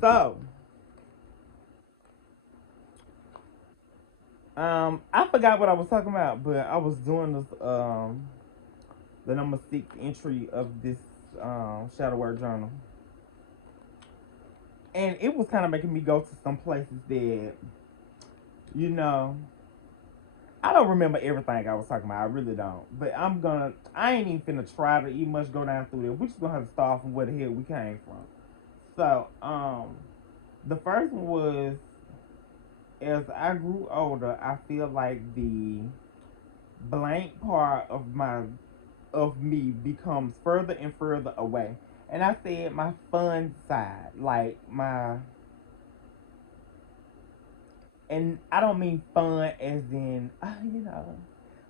So, I forgot what I was talking about, but I was doing this, the number six entry of this, shadow work journal, and it was kind of making me go to some places that, you know, I don't remember everything I was talking about. I really don't. But I ain't even finna try to even much go down through there. We're just gonna have to start from where the hell we came from. So, the first one was, as I grew older, I feel like the blank part of me becomes further and further away. And I said my fun side, like and I don't mean fun as in,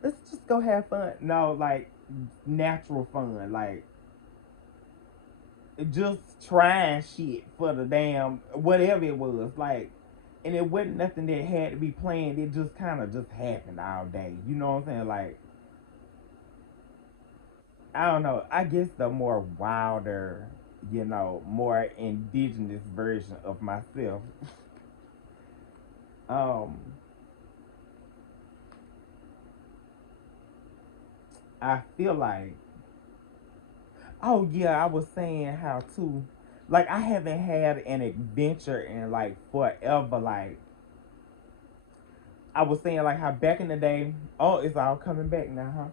let's just go have fun. No, like natural fun, like just trying shit for the damn whatever it was, like, and it wasn't nothing that had to be planned. It just kind of just happened all day. You know what I'm saying? Like, I don't know. I guess the more wilder, more indigenous version of myself. Um, I feel like, oh yeah, I was saying how to, like, I haven't had an adventure in like forever. Like, I was saying like how back in the day, oh, it's all coming back now,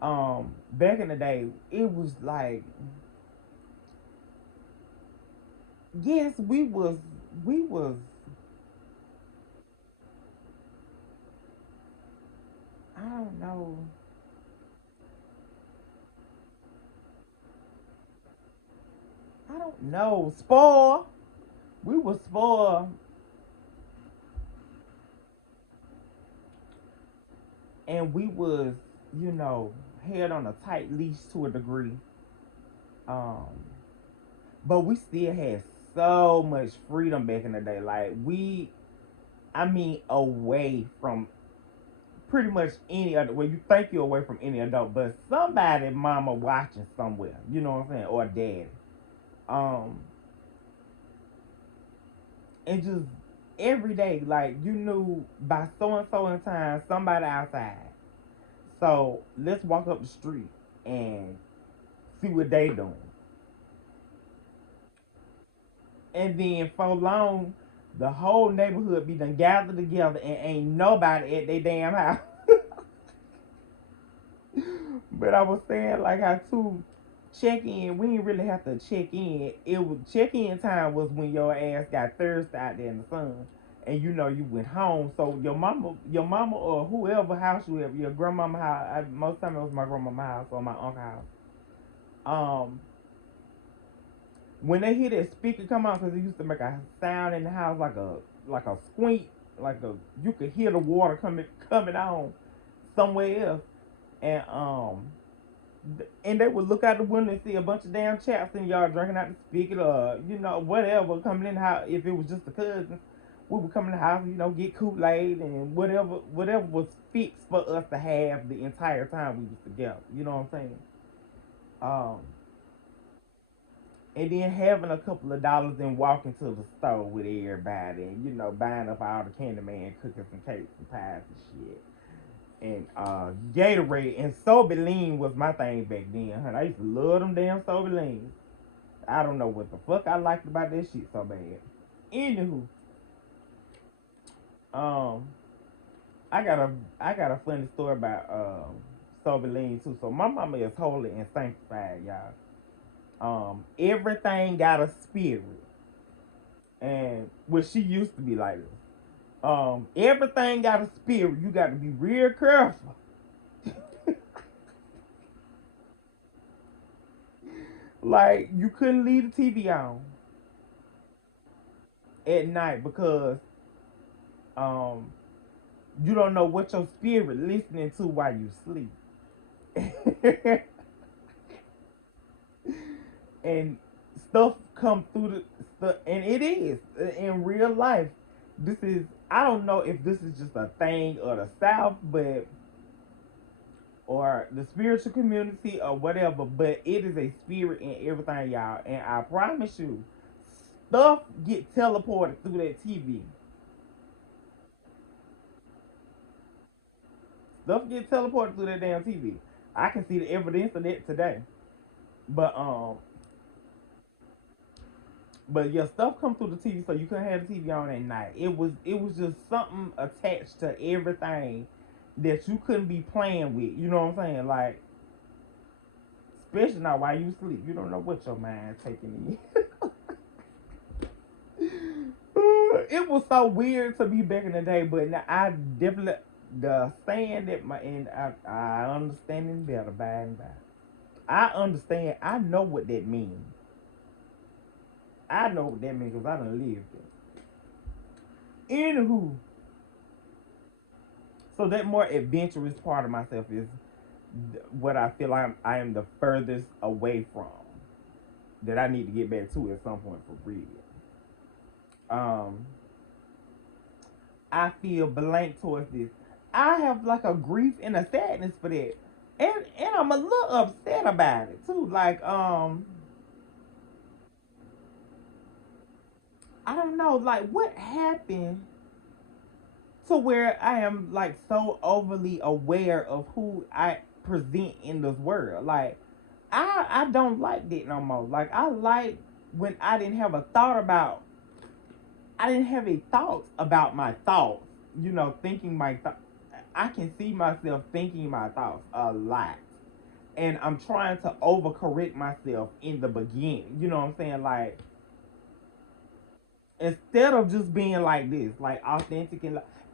huh? Back in the day, it was like, yes, we was, I don't know, I don't know, spoiled. We was spoiled, and we was, you know, held on a tight leash to a degree. Um, but we still had so much freedom back in the day. Like, I mean, away from pretty much any other. Well, you think you're away from any adult, but somebody, mama watching somewhere. You know what I'm saying, or daddy. Um, and just every day, like, you knew by so and so in time somebody outside. So let's walk up the street and see what they doing. And then for long, the whole neighborhood be done gathered together and ain't nobody at their damn house. But I was saying like how to check in. We didn't really have to check in. It was check in time was when your ass got thirsty out there in the sun, and you went home. So your mama or whoever house you at, your grandmama house. Most time it was my grandmama house or my uncle house. Um, when they hear that speaker come on, because it used to make a sound in the house like a squeak, like a you could hear the water coming on somewhere else, and they would look out the window and see a bunch of damn chaps in the yard drinking out the spigot or whatever coming in the house. If it was just the cousins, we would come in the house, get Kool-Aid and whatever was fixed for us to have the entire time we was together. You know what I'm saying? Um, and then having a couple of dollars and walking to the store with everybody and buying up all the candy man cookies and cakes and pies and shit. And Gatorade and Sobeline was my thing back then, honey. I used to love them damn Sobelines. I don't know what the fuck I liked about that shit so bad. Anywho, um, I got a funny story about Sobeline too. So my mama is holy and sanctified, y'all. Everything got a spirit, and well, she used to be like this. Everything got a spirit. You got to be real careful. Like, you couldn't leave the TV on at night because um you don't know what your spirit listening to while you sleep. And stuff come through the stuff, and it is in real life. This is, I don't know if this is just a thing of the South, but or the spiritual community or whatever, but it is a spirit in everything, y'all. And I promise you, Stuff get teleported through that TV. Stuff get teleported through that damn TV. I can see the evidence of that today. But but yeah, stuff come through the TV, so you couldn't have the TV on at night. It was just something attached to everything that you couldn't be playing with. You know what I'm saying? Like, especially now while you sleep, you don't know what your mind's taking in. It was so weird to be back in the day, but now I definitely the saying that my and I understand it better by and by. I understand. I know what that means. I know what that means because I done lived it. Anywho, so that more adventurous part of myself is what I feel like I am the furthest away from that I need to get back to at some point for real. Um, I feel blank towards this. I have like a grief and a sadness for that, and I'm a little upset about it too. Like I don't know, like what happened to where I am like so overly aware of who I present in this world. Like I don't like that no more. Like I like when I didn't have a thought about my thoughts. You know, thinking my thoughts. I can see myself thinking my thoughts a lot. And I'm trying to overcorrect myself in the beginning. You know what I'm saying? Like instead of just being like this, like authentic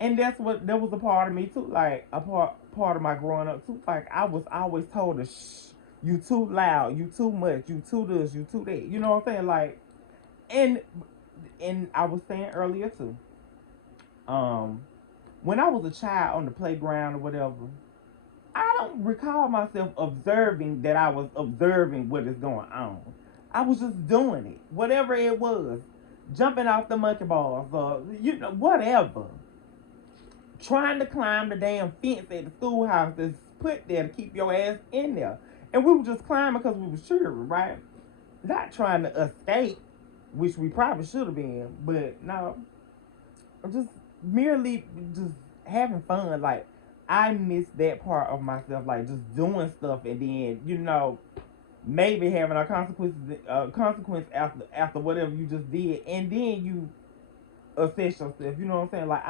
and that's what that was a part of me too. Like a part of my growing up too. Like I was always told to shh, you too loud, you too much, you too this, you too that. You know what I'm saying? Like and I was saying earlier too. Um, when I was a child on the playground or whatever, I don't recall myself observing that I was observing what is going on. I was just doing it, whatever it was, jumping off the monkey bars or whatever, trying to climb the damn fence at the schoolhouse that's put there to keep your ass in there. And we were just climbing because we were children, right? Not trying to escape, which we probably should have been, but no, just merely just having fun. Like I miss that part of myself, like just doing stuff and then maybe having a consequence after whatever you just did, and then you assess yourself. You know what I'm saying? Like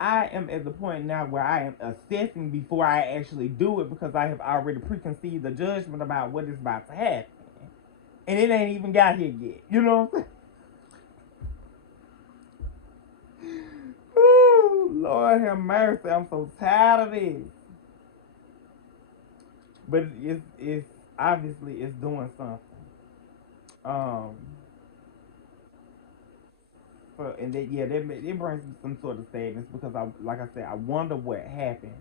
I am at the point now where I am assessing before I actually do it because I have already preconceived the judgment about what is about to happen, and it ain't even got here yet. You know what I'm saying? Ooh, Lord have mercy. I'm so tired of this. But it's obviously it's doing something. Um, and that yeah, it brings me some sort of sadness because like I said, I wonder what happened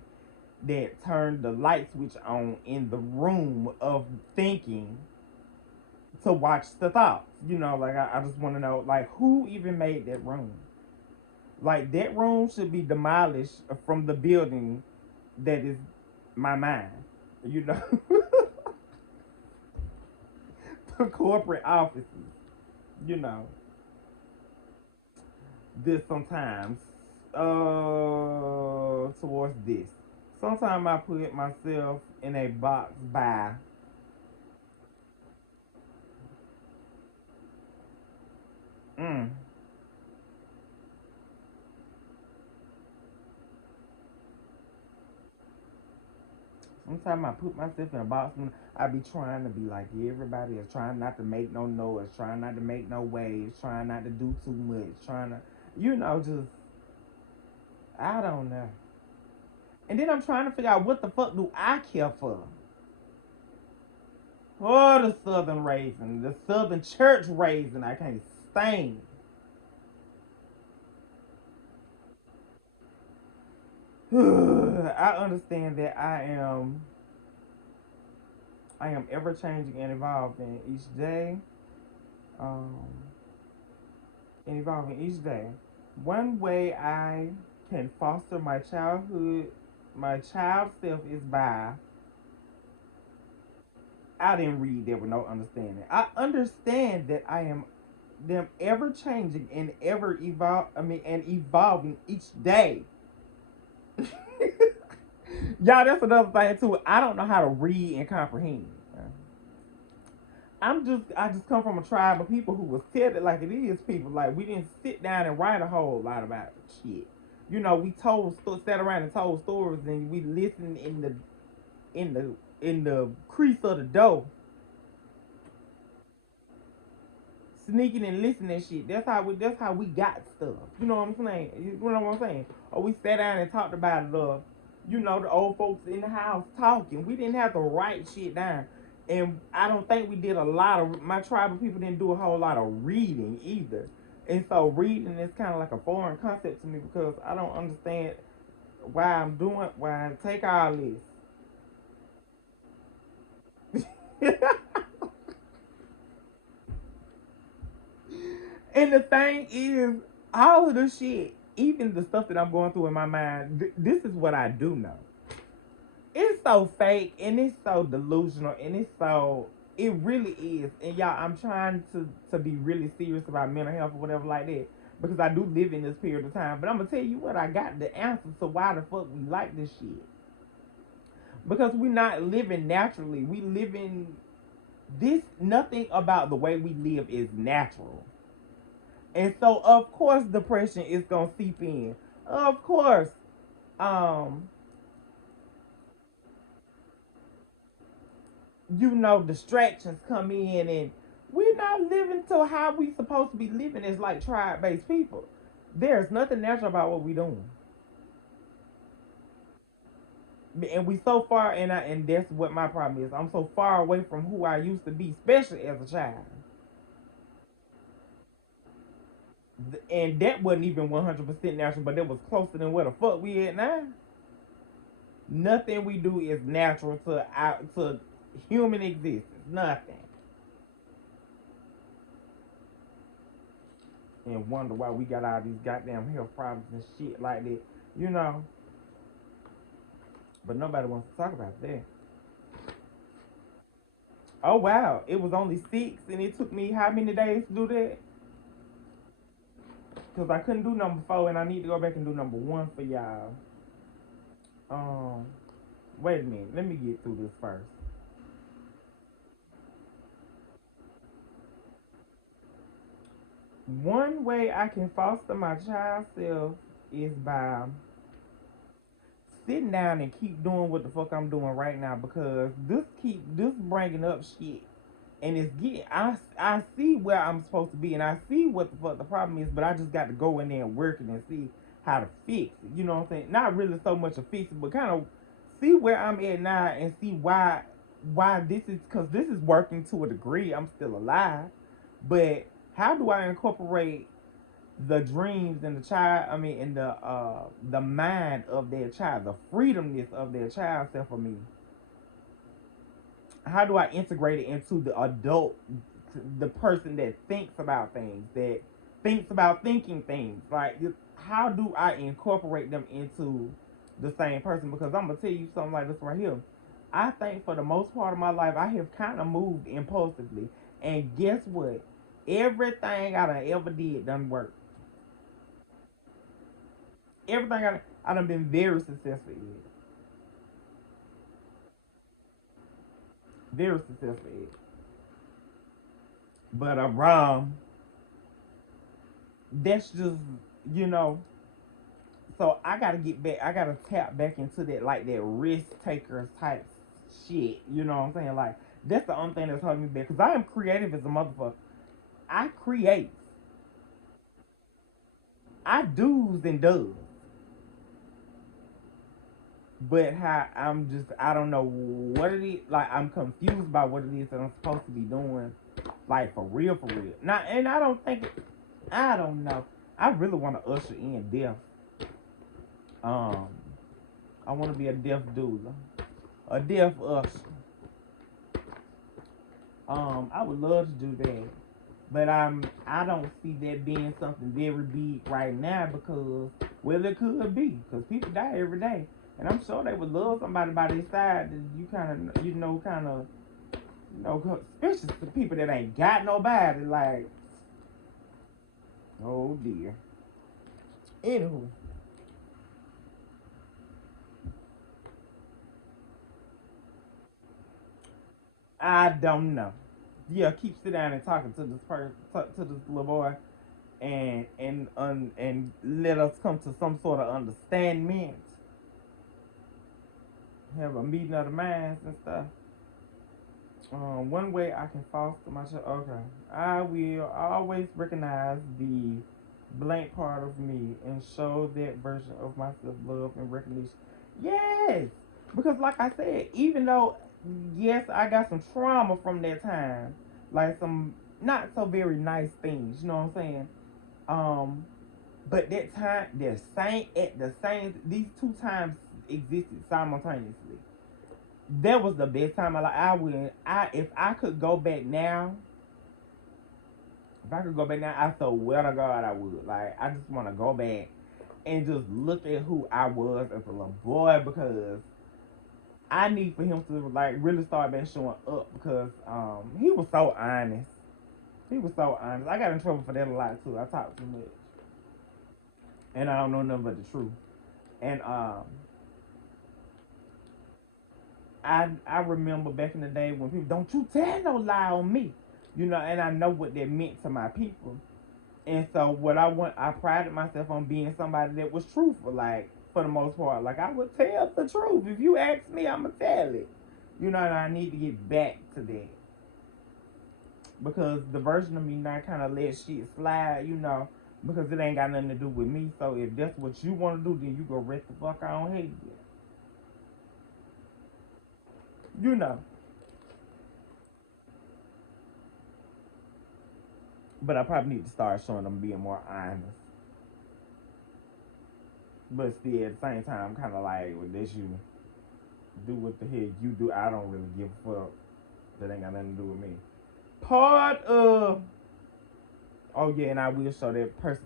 that turned the light switch on in the room of thinking to watch the thoughts. Like I just want to know like who even made that room. Like that room should be demolished from the building that is my mind. You know, the corporate offices. You know, this sometimes. Towards this. Sometimes I put myself in a box by. Mm, Sometimes I put myself in a box when I be trying to be like everybody else, trying not to make no noise, trying not to make no waves, trying not to do too much, trying to, just I don't know. And then I'm trying to figure out what the fuck do I care for? Oh, the Southern raising, the Southern church raising, I can't stand. I understand that I am ever changing and evolving each day. Um, and evolving each day. One way I can foster my child self is by. I didn't read that with no understanding. I understand that I am them ever changing and ever evolving each day. Y'all, that's another thing too. I don't know how to read and comprehend. I just come from a tribe of people who was tell it like it is. People like we didn't sit down and write a whole lot about shit. You know, we sat around and told stories, and we listened in the in the crease of the door, sneaking and listening and shit. That's how we got stuff. You know what I'm saying? You know what I'm saying? Or we sat down and talked about you know, the old folks in the house talking. We didn't have to write shit down. And I don't think we did a lot of my tribal people didn't do a whole lot of reading either. And so reading is kind of like a foreign concept to me because I don't understand why I take all this. And the thing is, all of the shit, even the stuff that I'm going through in my mind, this is what I do know. It's so fake and it's so delusional and it really is. And y'all, I'm trying to be really serious about mental health or whatever like that because I do live in this period of time. But I'm gonna tell you what, I got the answer to why the fuck we like this shit. Because we're not living naturally. We live in this. Nothing about the way we live is natural. And so of course depression is gonna seep in. Of course, um, you know, distractions come in and we're not living to how we supposed to be living as like tribe based people. There's nothing natural about what we doing. And we so far and that's what my problem is. I'm so far away from who I used to be, especially as a child. And that wasn't even 100% natural, but that was closer than where the fuck we at now. Nothing we do is natural to human existence. Nothing. And wonder why we got all these goddamn health problems and shit like that, you know. But nobody wants to talk about that. Oh wow, it was only 6, and it took me how many days to do that? Because I couldn't do number 4, and I need to go back and do number 1 for y'all. Um, wait a minute, let me get through this first. One way I can foster my child self is by sitting down and keep doing what the fuck I'm doing right now because this bringing up shit and it's getting I see where I'm supposed to be and I see what the fuck the problem is, but I just got to go in there and work it and see how to fix it. You know what I'm saying? Not really so much a fix it, but kind of see where I'm at now and see why this is because this is working to a degree. I'm still alive, but how do I incorporate the dreams and the child in the mind of their child, the freedomness of their child self for me, how do I integrate it into the adult, the person that thinks about things, that thinks about thinking things, like how do I incorporate them into the same person? Because I'm gonna tell you something like this right here. I think for the most part of my life I have kind of moved impulsively, and guess what, everything I done ever did done work. Everything I done been very successful in. Very successful in. But that's just, you know, so I gotta get back, I gotta tap back into that, like that risk taker type shit. You know what I'm saying? Like, that's the only thing that's holding me back. Because I am creative as a motherfucker. I create. I do's and does. But how I don't know what it is. Like, I'm confused by what it is that I'm supposed to be doing. Like, for real, for real. Now, and I don't think I don't know. I really want to usher in death. Um, I want to be a deaf doula, a deaf usher. I would love to do that, but I don't see that being something very big right now because well, it could be because people die every day, and I'm sure they would love somebody by their side that you kind of, especially the people that ain't got nobody like. Oh dear. Anywho, I don't know. Yeah, keep sitting down and talking to this person, to this little boy, and let us come to some sort of understanding. Have a meeting of the minds and stuff. One way I can foster my child. Okay, I will always recognize the blank part of me and show that version of myself love and recognition. Yes, because like I said, even though yes, I got some trauma from that time, like some not so very nice things. You know what I'm saying? Um, but that time, the same, these two times existed simultaneously. That was the best time I like. I would, I if I could go back now, if I could go back now, I so well to God I would. Like I just want to go back and just look at who I was as a little boy because I need for him to like really start back showing up because he was so honest. He was so honest. I got in trouble for that a lot too. I talked too much and I don't know nothing but the truth. And I remember back in the day when people don't you tell no lie on me, you know, and I know what that meant to my people. And so what I prided myself on being somebody that was truthful, like for the most part. Like I would tell the truth. If you ask me, I'ma tell it. You know, and I need to get back to that. Because the version of me now kind of let shit slide, you know, because it ain't got nothing to do with me. So if that's what you want to do, then you go rest the fuck on hate it. You know. But I probably need to start showing them being more honest. But still, at the same time, I'm kind of like, well, this you do what the hell you do. I don't really give a fuck. That ain't got nothing to do with me. Part of, oh yeah, and I will show that person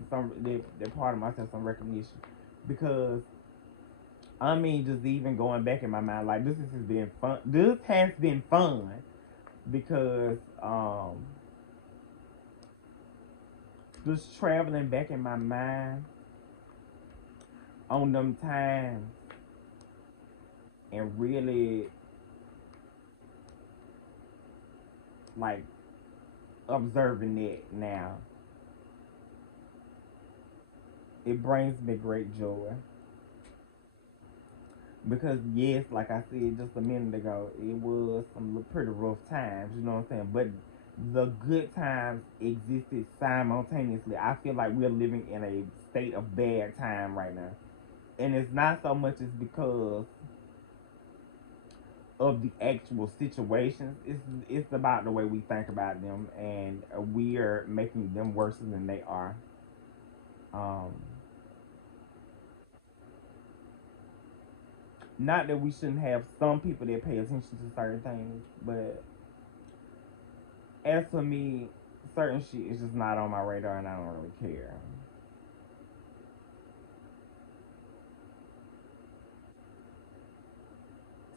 that part of myself some recognition because I mean, just even going back in my mind, like this has been fun. This has been fun because just traveling back in my mind on them times and really like observing it now, it brings me great joy. Because yes, like I said just a minute ago, it was some pretty rough times, you know what I'm saying? But the good times existed simultaneously. I feel like we're living in a state of bad time right now. And it's not so much as because of the actual situations. It's about the way we think about them, and we are making them worse than they are. Um, Not that we shouldn't have some people that pay attention to certain things, but as for me, certain shit is just not on my radar, and I don't really care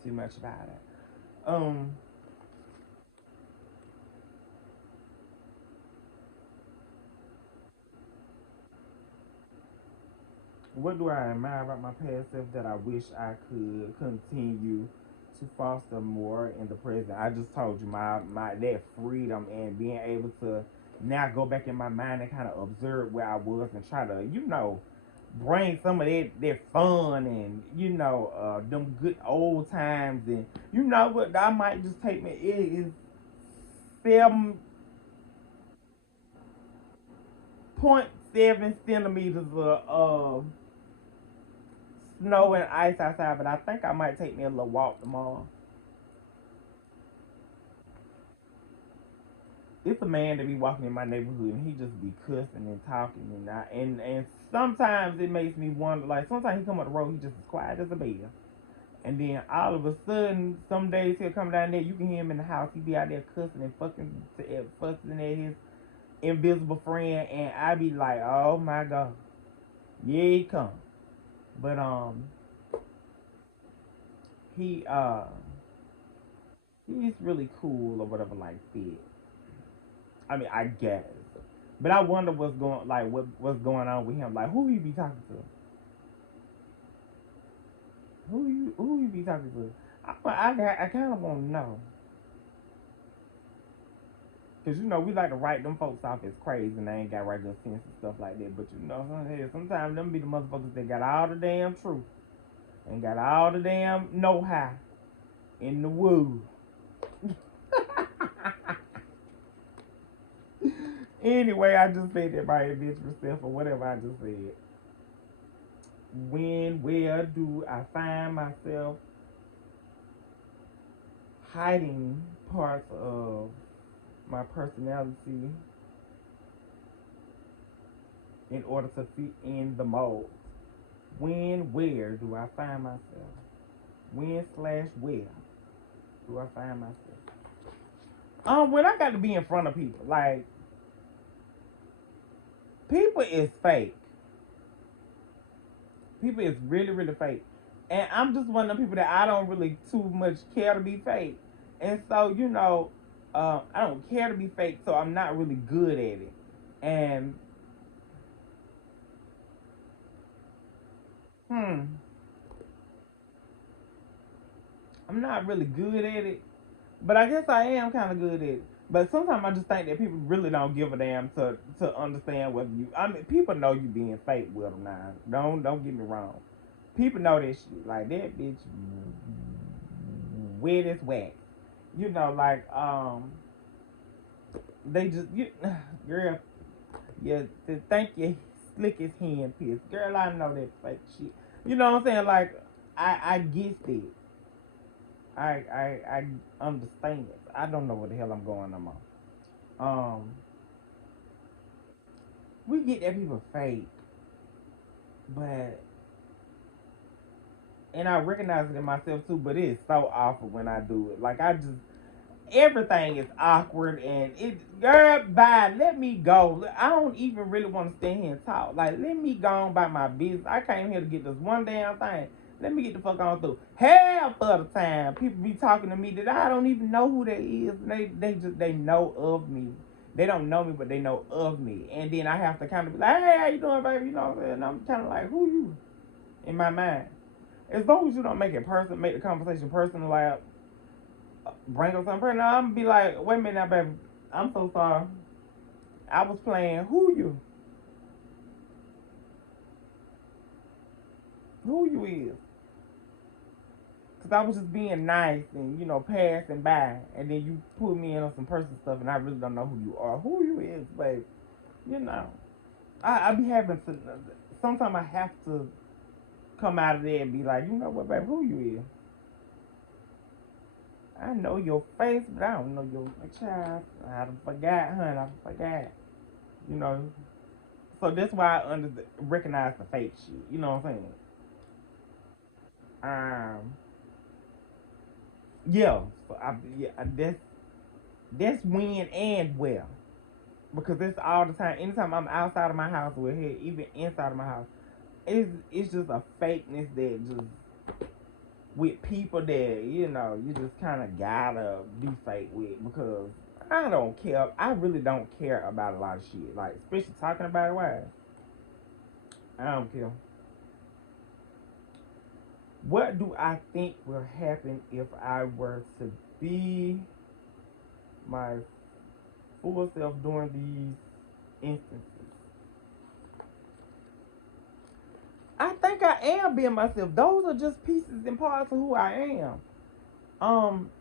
too much about it. Um, what do I admire about my past self that I wish I could continue to foster more in the present? I just told you my that freedom and being able to now go back in my mind and kind of observe where I was and try to bring some of that fun and them good old times and you know what I might just take me it is 7.7 centimeters of snow and ice outside, but I think I might take me a little walk tomorrow. It's a man that be walking in my neighborhood and he just be cussing and talking and sometimes it makes me wonder like sometimes he come up the road he just as quiet as a bear. And then all of a sudden, some days he'll come down there. You can hear him in the house. He be out there cussing and fussing at his invisible friend, and I be like, "Oh my god, yeah, he come." But he he's really cool or whatever like that. I mean, I guess. But I wonder what's going on with him. Like who he be talking to? Who you be talking to? I kind of want to know. Cause we like to write them folks off as crazy and they ain't got regular sense and stuff like that. But sometimes them be the motherfuckers that got all the damn truth and got all the damn know how in the woo. Anyway, I just said that by adventurous stuff or whatever I just said. Where do I find myself hiding parts of my personality in order to fit in the mold? Where do I find myself? When/where do I find myself? When I got to be in front of people, like people is fake. People is really, really fake. And I'm just one of the people that I don't really too much care to be fake. And so, I don't care to be fake, so I'm not really good at it. And, hmm, I'm not really good at it. But I guess I am kind of good at it. But sometimes I just think that people really don't give a damn to understand whether you. I mean, people know you being fake with them now. Don't get me wrong. People know that shit. Like that bitch wet as wax. They just girl, yeah, thank you, slick as hand piss. Girl, I know that fake shit. You know what I'm saying? Like I get it. I understand it. I don't know what the hell I'm going on. We get that people fake, but and I recognize it in myself too. But it's so awful when I do it. Like I just everything is awkward and it girl bye let me go. I don't even really want to stand here and talk. Like let me go on by my business. I came here to get this one damn thing. Let me get the fuck on through. Half of the time people be talking to me that I don't even know who they is. They know of me. They don't know me but they know of me. And then I have to kind of be like, hey, how you doing, baby? You know what I'm saying? And I'm kind of like, who you in my mind? As long as you don't make the conversation personal, like bring up something. Now I'm gonna be like, wait a minute, now, baby. I'm so sorry. I was playing. Who you is? Cause I was just being nice and passing by, and then you put me in on some personal stuff, and I really don't know who you are. Who you is, babe? You know, I be having to. Sometimes I have to come out of there and be like, you know what, babe? Who you is? I know your face, but I don't know your child. I done forgot, honey. I done forgot. You know, so that's why recognize the fake shit. You know what I'm saying? Um, yeah. Yeah, that's when and where because it's all the time. Anytime I'm outside of my house or here, even inside of my house, it's just a fakeness that just with people that you just kind of gotta be fake with because I don't care. I really don't care about a lot of shit. Like especially talking about it. Why? I don't care. What do I think will happen if I were to be my full self during these instances? I think I am being myself. Those are just pieces and parts of who I am. Um,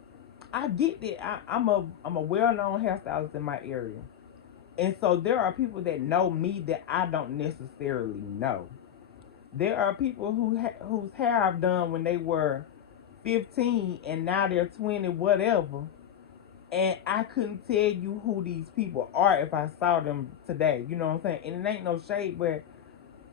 I get that I'm a well known hairstylist in my area, and so there are people that know me that I don't necessarily know. There are people whose hair I've done when they were 15 and now they're 20 whatever, and I couldn't tell you who these people are if I saw them today. You know what I'm saying? And it ain't no shade, but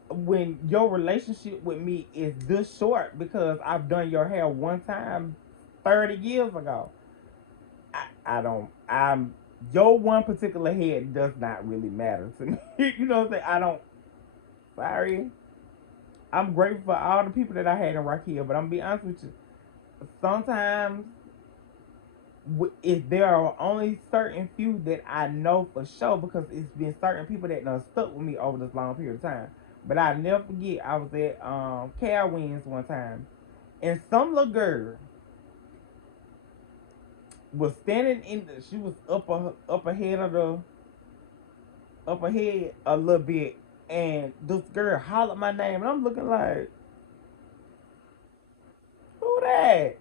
when your relationship with me is this short because I've done your hair one time 30 years ago, I don't. I'm your one particular head does not really matter to me. You know what I'm saying? I don't. Sorry. I'm grateful for all the people that I had in Rakia, but I'm gonna be honest with you. Sometimes if there are only certain few that I know for sure because it's been certain people that done stuck with me over this long period of time. But I never forget I was at Carowinds one time and some little girl was standing she was up ahead of the up ahead a little bit and this girl hollered my name and I'm looking like, who that?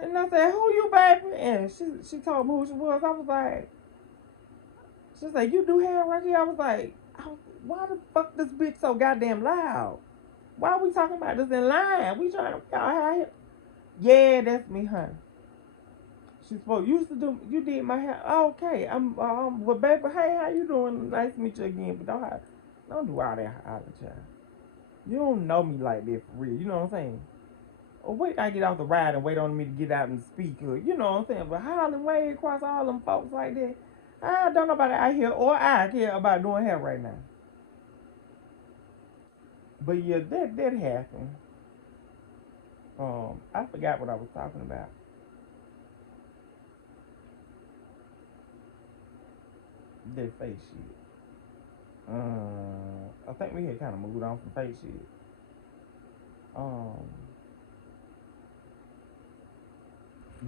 And I said, who you baby? And she told me who she was. I was like, she was like, you do hair right here? Why the fuck this bitch so goddamn loud? Why are we talking about this in line? We trying to y'all hair. Yeah, that's me, honey. She's supposed used to do. You did my hair. Oh, okay. Well, baby, hey, how you doing? Nice to meet you again. But don't do all that hollering, child. You don't know me like that for real. You know what I'm saying? Or wait, I get off the ride and wait on me to get out and speak. You know what I'm saying? But hollering way across all them folks like that. I don't know about it out here or I care about doing hair right now. But yeah, that happened. I forgot what I was talking about. That fake shit. I think we had kind of moved on from fake shit. Um,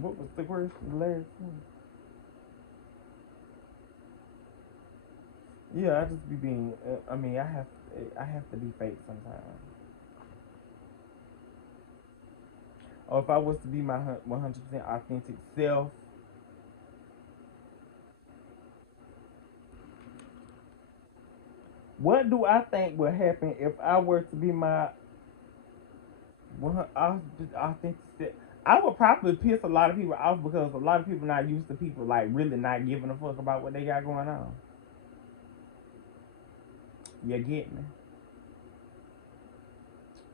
what was the question? The last one? Yeah, I just be being. I mean, I have to be fake sometimes. Or if I was to be my 100% authentic self, what do I think would happen if I were to be my authentic self? I would probably piss a lot of people off because a lot of people not used to people like really not giving a fuck about what they got going on. You get me?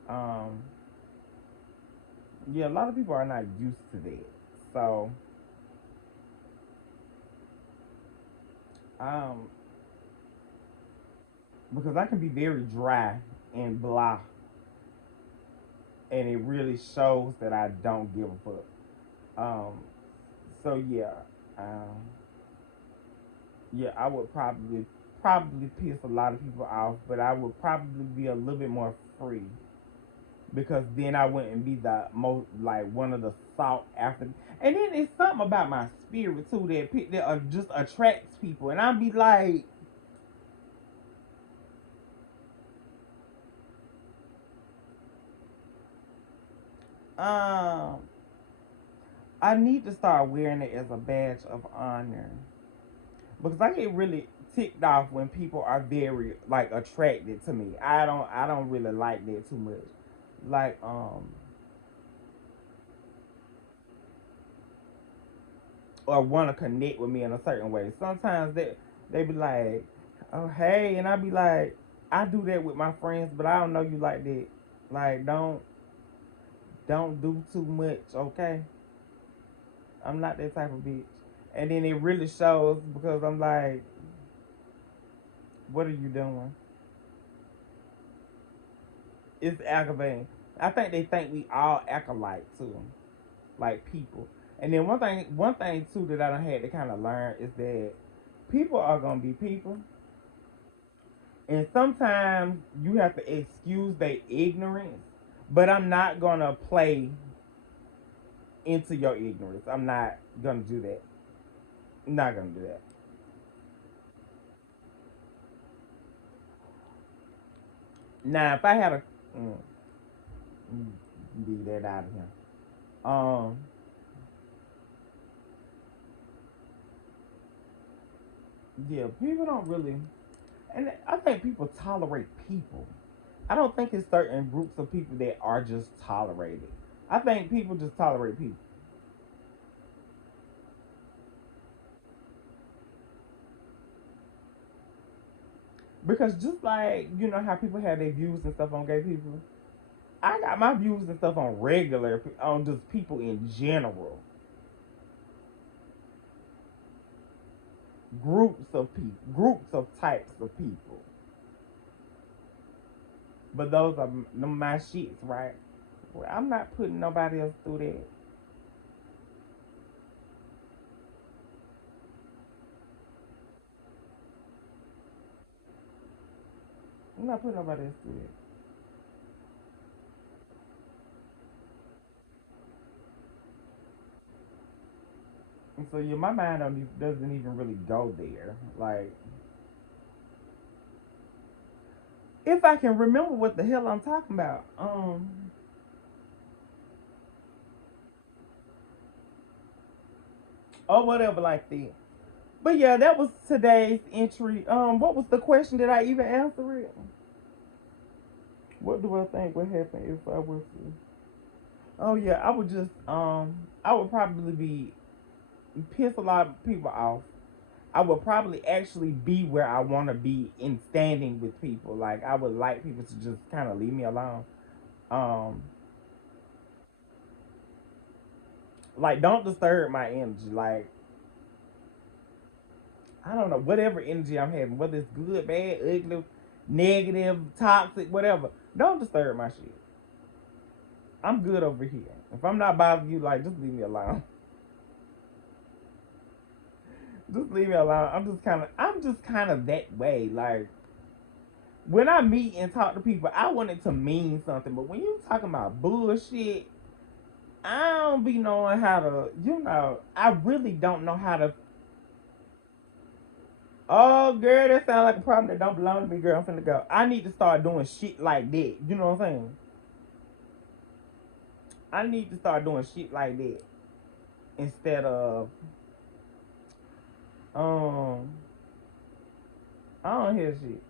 Um, yeah, a lot of people are not used to that. So, um, because I can be very dry and blah, and it really shows that I don't give a fuck. Um, so yeah, um, yeah, I would probably piss a lot of people off, but I would probably be a little bit more free because then I wouldn't be the most like one of the sought after. And then it's something about my spirit too that just attracts people, and I'd be like, um, I need to start wearing it as a badge of honor because I get really ticked off when people are very like attracted to me. I don't really like that too much. Like or want to connect with me in a certain way. Sometimes they be like, "Oh hey," and I be like, I do that with my friends, but I don't know you like that. Like don't do too much, okay? I'm not that type of bitch. And then it really shows because I'm like, what are you doing? It's aggravating. I think we all act alike too, like people. And then one thing too that I done had to kind of learn is that people are gonna be people, and sometimes you have to excuse their ignorance. But I'm not gonna play into your ignorance. I'm not gonna do that. I'm not gonna do that. Now, if I had a mm, leave that out of here. Um, yeah, people don't really, and I think people tolerate people. I don't think it's certain groups of people that are just tolerated. I think people just tolerate people because just like you know how people have their views and stuff on gay people, I got my views and stuff on regular on just people in general, groups of types of people. But those are my shits, right? Well, I'm not putting nobody else through that. I'm not putting nobody else through it. And so yeah, my mind doesn't even really go there. Like, if I can remember what the hell I'm talking about, or whatever like that. But yeah, that was today's entry. What was the question? Did I even answer it? What do I think would happen if I was to? Oh yeah, I would probably be piss a lot of people off. I would probably actually be where I want to be in standing with people. Like, I would like people to just kind of leave me alone. Um, like, don't disturb my energy. Like, I don't know, whatever energy I'm having, whether it's good, bad, ugly, negative, toxic, whatever. Don't disturb my shit. I'm good over here. If I'm not bothering you, like, just leave me alone. Just leave me alone. I'm just kind of that way. Like, when I meet and talk to people, I want it to mean something. But when you talking about bullshit, I don't be knowing how to, I really don't know how to. Oh, girl, that sounds like a problem that don't belong to me, girl. I'm finna go. I need to start doing shit like that. You know what I'm saying? I need to start doing shit like that instead of, um, I don't hear shit.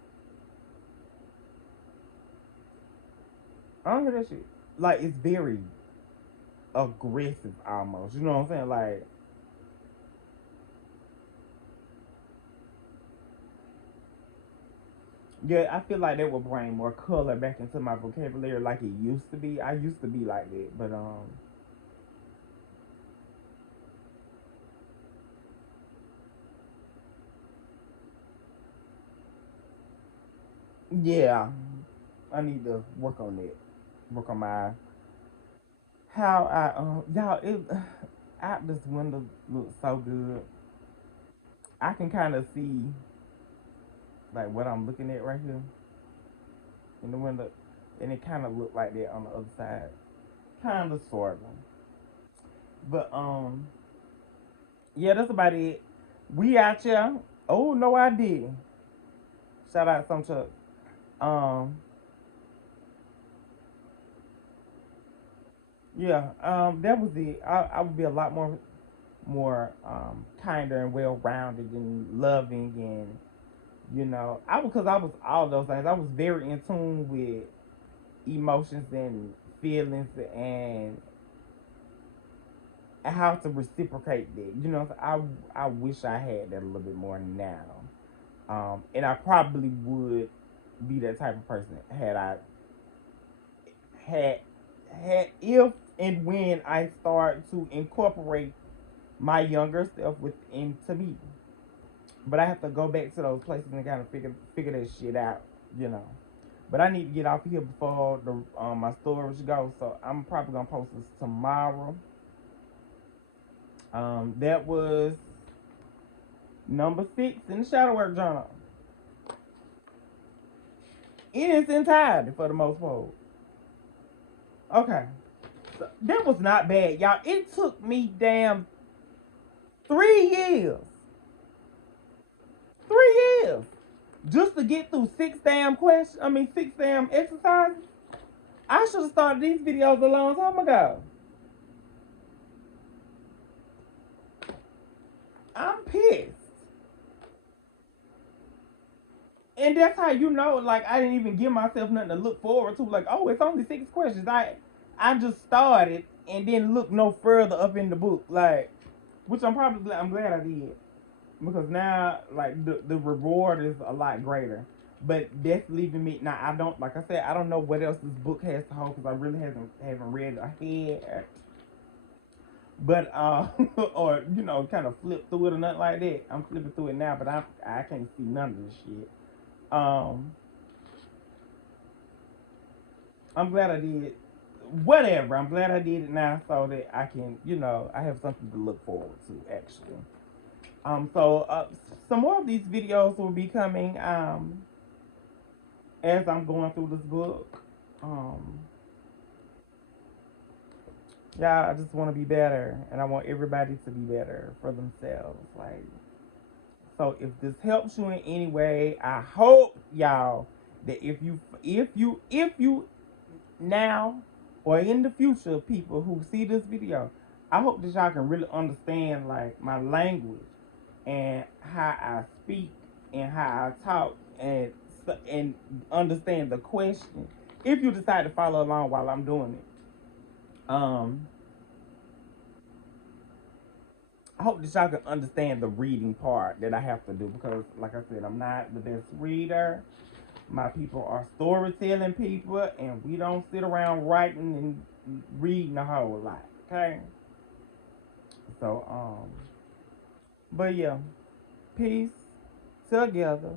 I don't hear that shit. Like, it's very aggressive almost. You know what I'm saying? Like, yeah, I feel like that would bring more color back into my vocabulary like it used to be. I used to be like that, but yeah, I need to work on that. Work on my how I y'all it out this window looks so good. I can kind of see like what I'm looking at right here in the window, and it kind of looked like that on the other side, kind of sort of. But yeah, that's about it. We out here. Oh no, I did. Shout out some Chuck. Um, yeah, that was it. I would be a lot more kinder and well rounded and loving, and because I was all those things. I was very in tune with emotions and feelings and how to reciprocate that. So I wish I had that a little bit more now. And I probably would be that type of person had had if and when I start to incorporate my younger self into me. But I have to go back to those places and kind of figure that shit out, you know. But I need to get off here before the my storage goes, so I'm probably gonna post this tomorrow. That was number 6 in the shadow work journal in its entirety for the most part. Okay, so that was not bad, y'all. It took me damn 3 years, 3 years, just to get through 6 damn questions. I mean, 6 damn exercises. I should have started these videos a long time ago. I'm pissed. And that's how like, I didn't even give myself nothing to look forward to. Like, oh, it's only 6 questions. I just started and then looked no further up in the book. Like, which I'm glad I did. Because now, like, the reward is a lot greater. But that's leaving me now. I don't, like I said, I don't know what else this book has to hold because I really haven't read ahead. But or kind of flip through it or nothing like that. I'm flipping through it now, but I can't see none of this shit. Um, I'm glad I did. Whatever. I'm glad I did it now so that I can, I have something to look forward to actually. So some more of these videos will be coming as I'm going through this book. Um, yeah, I just want to be better, and I want everybody to be better for themselves. Like, so if this helps you in any way, I hope y'all that if you now or in the future, people who see this video, I hope that y'all can really understand like my language and how I speak and how I talk and understand the question. If you decide to follow along while I'm doing it, I hope that y'all can understand the reading part that I have to do because, like I said, I'm not the best reader. My people are storytelling people, and we don't sit around writing and reading a whole lot. Okay, so but yeah, peace together.